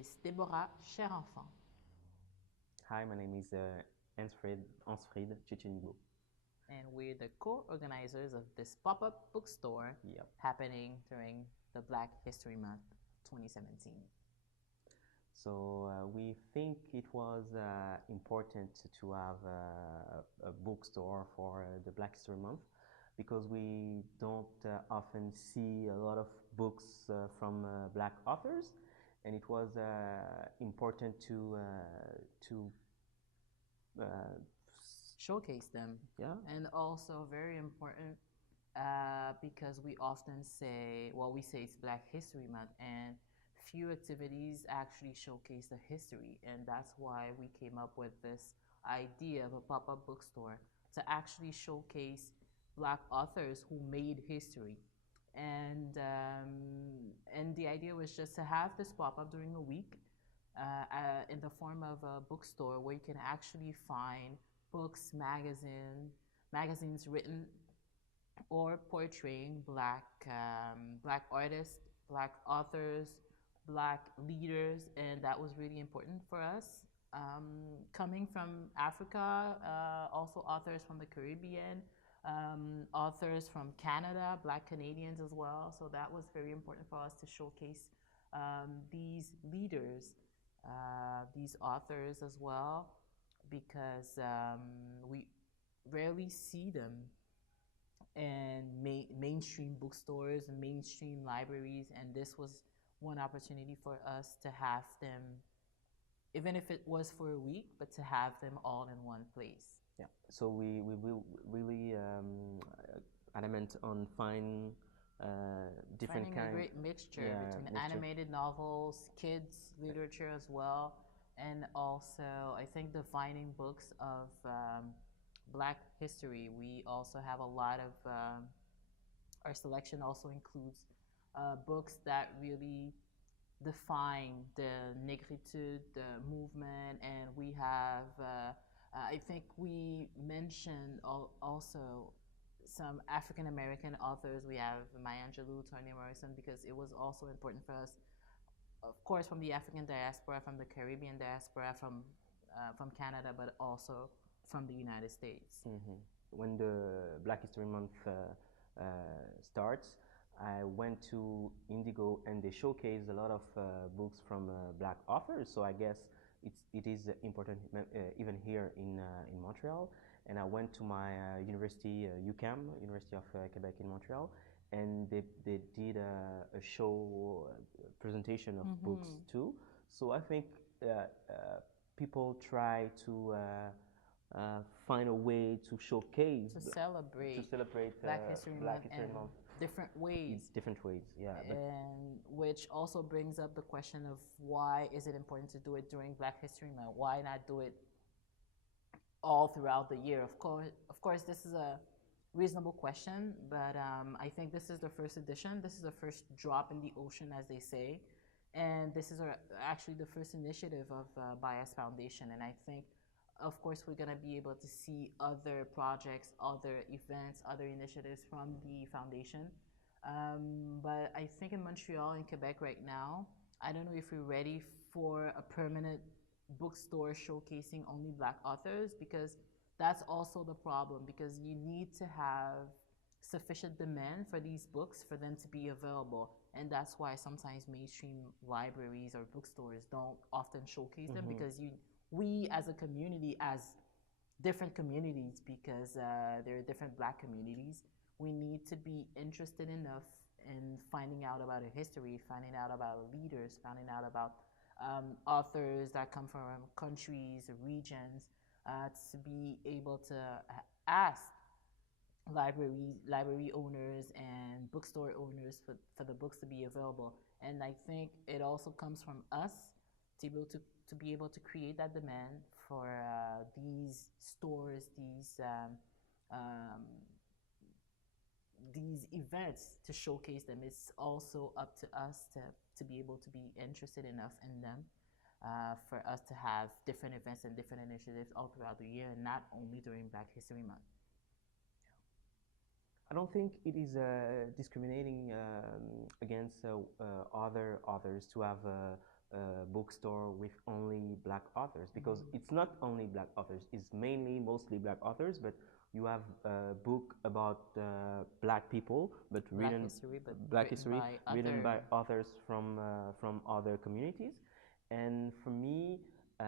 is Deborah Cherenfant. Hi, my name is Ansfried Chichenigbo. And we're the co-organizers of this pop-up bookstore Yep. happening during the Black History Month 2017. So we think it was important to have a bookstore for the Black History Month because we don't often see a lot of books from Black authors, and it was important to showcase them. Yeah. And also very important because we often say, well, we say it's Black History Month, and few activities actually showcase the history. And that's why we came up with this idea of a pop-up bookstore to actually showcase Black authors who made history. And the idea was just to have this pop-up during the week in the form of a bookstore where you can actually find books, magazines written or portraying black artists, black authors, black leaders, and that was really important for us. Coming from Africa, also authors from the Caribbean, authors from Canada, black Canadians as well. So that was very important for us to showcase these leaders, these authors as well, because we rarely see them in mainstream bookstores and mainstream libraries, and this was one opportunity for us to have them, even if it was for a week, but to have them all in one place. Yeah. So we will really adamant on finding different Finding a great mixture between animated novels, kids literature as well, and also I think defining books of Black history. We also have a lot of our selection also includes books that really define the negritude, the movement, and we have. I think we mentioned also some African American authors. We have Maya Angelou, Toni Morrison, because it was also important for us, of course, from the African diaspora, from the Caribbean diaspora, from Canada, but also from the United States. Mm-hmm. When the Black History Month starts, I went to Indigo and they showcase a lot of books from Black authors. So I guess it is important even here in Montreal. And I went to my university, UQAM, University of Quebec in Montreal, and they did a show presentation of books too. So I think people try to find a way to showcase to celebrate Black History Month in different ways. Different ways, yeah. And which also brings up the question of why is it important to do it during Black History Month? Why not do it all throughout the year? Of course, this is a reasonable question, but I think this is the first edition. This is the first drop in the ocean, as they say, and this is actually the first initiative of Bias Foundation. And I think, of course, we're going to be able to see other projects, other events, other initiatives from the foundation. But I think in Montreal and Quebec right now, I don't know if we're ready for a permanent bookstore showcasing only Black authors, because that's also the problem, because you need to have sufficient demand for these books for them to be available. And that's why sometimes mainstream libraries or bookstores don't often showcase them, because we as a community, as different communities, because there are different Black communities, we need to be interested enough in finding out about a history, finding out about leaders, finding out about authors that come from countries, regions, to be able to ask library owners and bookstore owners for the books to be available. And I think it also comes from us to be able to create that demand for these stores, these events, to showcase them. It's also up to us to be able to be interested enough in them for us to have different events and different initiatives all throughout the year, and not only during Black History Month. I don't think it is discriminating against other authors to have bookstore with only black authors, because it's not only black authors, it's mainly mostly black authors, but you have a book about black people, but Black written history, but black written history by written by other. authors from other communities. And for me, uh,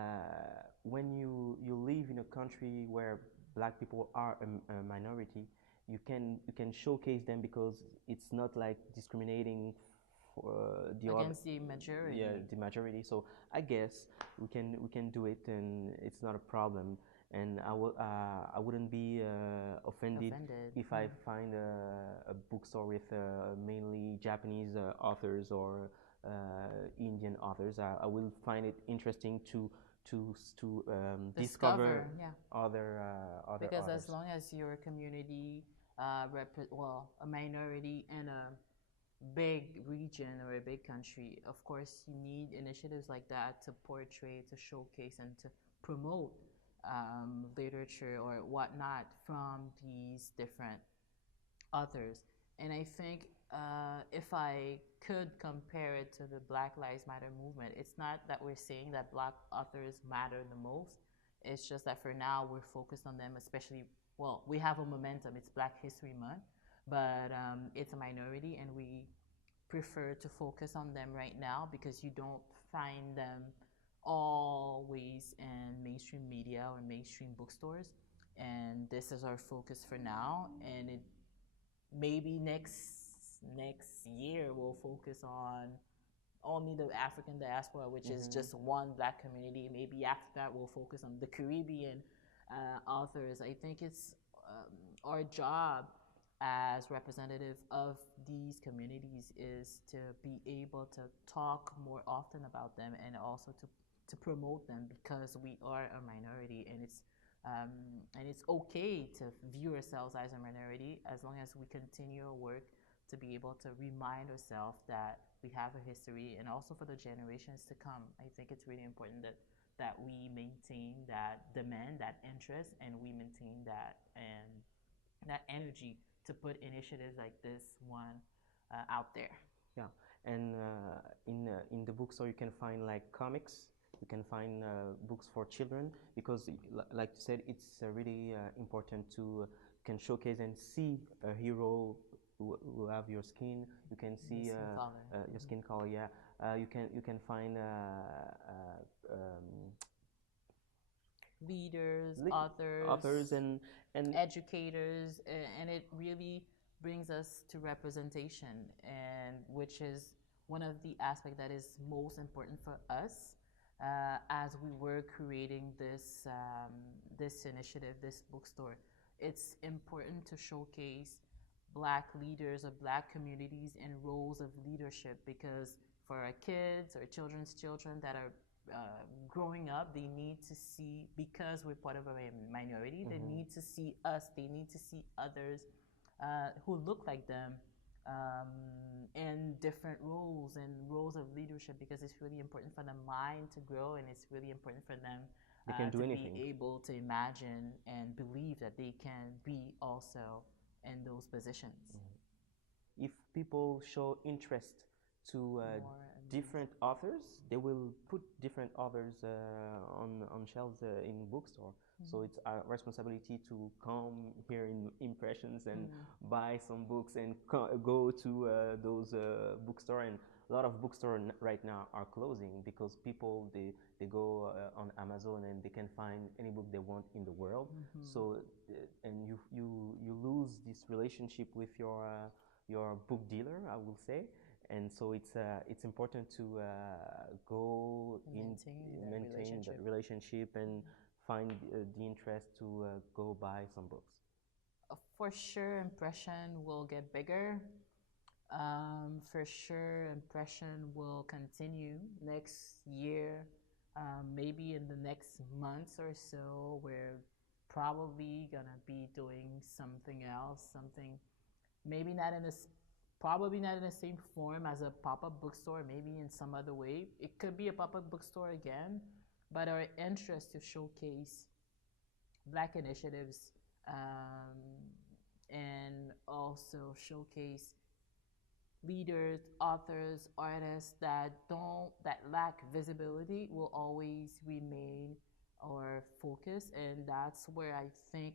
when you live in a country where black people are a minority, you can showcase them, because it's not like discriminating for the other, Against the majority. yeah, the majority. So I guess we can do it, and it's not a problem. And I wouldn't be offended Offended. if I find a bookstore with mainly Japanese authors or Indian authors. I will find it interesting to discover Yeah. other Because authors. as long as your community, well, a minority in a big region or a big country, of course, you need initiatives like that to portray, to showcase, and to promote literature or whatnot from these different authors. And I think if I could compare it to the Black Lives Matter movement, it's not that we're saying that black authors matter the most. It's just that for now we're focused on them, especially, well, we have a momentum. It's Black History Month, but it's a minority, and we prefer to focus on them right now because you don't find them always in mainstream media or mainstream bookstores. And this is our focus for now, and it maybe next year we'll focus on only the African diaspora, which is just one black community. Maybe after that we'll focus on the Caribbean authors. I think it's our job as representative of these communities is to be able to talk more often about them, and also to promote them, because we are a minority, and it's okay to view ourselves as a minority as long as we continue our work to be able to remind ourselves that we have a history, and also for the generations to come. I think it's really important that we maintain that demand, that interest, and we maintain that energy to put initiatives like this one out there. Yeah, and in the bookstore you can find like comics. You can find books for children, because, like you said, it's really important to can showcase and see a hero who have your skin. You can see Skin color. your skin color. Yeah, you can find Leaders, authors and educators, and it really brings us to representation, and which is one of the aspects that is most important for us as we were creating this initiative, this bookstore. It's important to showcase black leaders of black communities in roles of leadership, because for our kids or children's children that are growing up, they need to see, because we're part of a minority, they need to see us, they need to see others who look like them in different roles and roles of leadership, because it's really important for the mind to grow, and it's really important for them they can do to anything. be able to imagine and believe that they can be also in those positions. If people show interest to different authors, they will put different authors on shelves in bookstore. So it's our responsibility to come here in Impressions and buy some books and go to those bookstore. And a lot of bookstores right now are closing because people they go on Amazon and they can find any book they want in the world. So and you lose this relationship with your book dealer, I will say. And so it's important to go maintain that relationship and find the interest to go buy some books. For sure, impression will get bigger. For sure, impression will continue next year. Maybe in the next months or so, we're probably gonna be doing something else, something maybe not in this, probably not in the same form as a pop-up bookstore, maybe in some other way. It could be a pop-up bookstore again, but our interest to showcase black initiatives and also showcase leaders, authors, artists that lack visibility will always remain our focus, and that's where I think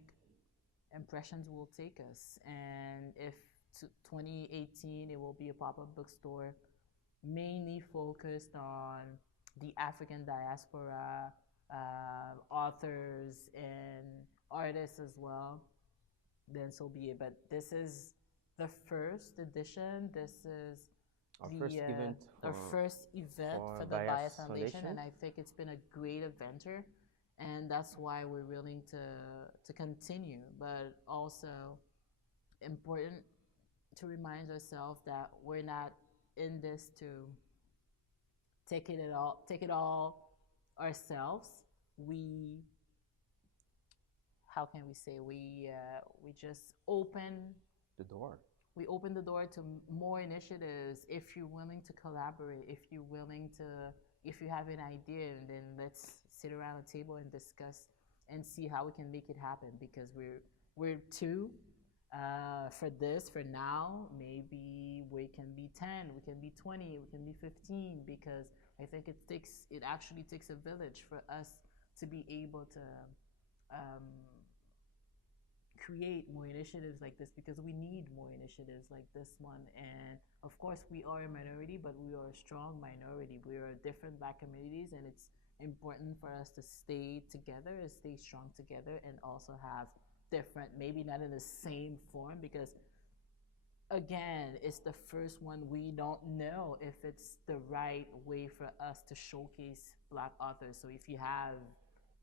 impressions will take us. And if 2018 it will be a pop-up bookstore mainly focused on the African diaspora, authors and artists as well, then so be it. But this is the first edition. This is Our first event our first event for the Bias Foundation, and I think it's been a great adventure, and that's why we're willing to continue. But also important to remind ourselves that we're not in this to take it all ourselves. We how can we say we just open the door. We open the door to more initiatives. If you're willing to collaborate, if you have an idea, then let's sit around a table and discuss and see how we can make it happen. Because we're two for this for now. Maybe we can be 10, we can be 20, we can be 15. Because I think it actually takes a village for us to be able to create more initiatives like this, because we need more initiatives like this one. And of course we are a minority, but we are a strong minority. We are different Black communities, and it's important for us to stay together and stay strong together, and also have different, maybe not in the same form, because again, it's the first one. We don't know if it's the right way for us to showcase Black authors. So if you have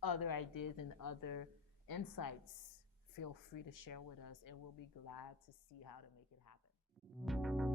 other ideas and other insights, feel free to share with us, and we'll be glad to see how to make it happen.